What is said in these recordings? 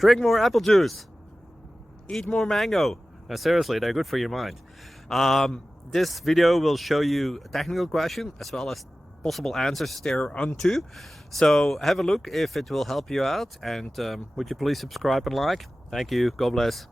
Drink more apple juice. Eat more mango. No, seriously, they're good for your mind. This video will show you a technical question as well as possible answers thereunto. So have a look if it will help you out, and would you please subscribe and like? Thank you. God bless.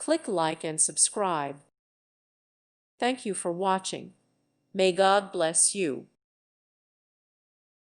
Click like and subscribe. Thank you for watching. May God bless you.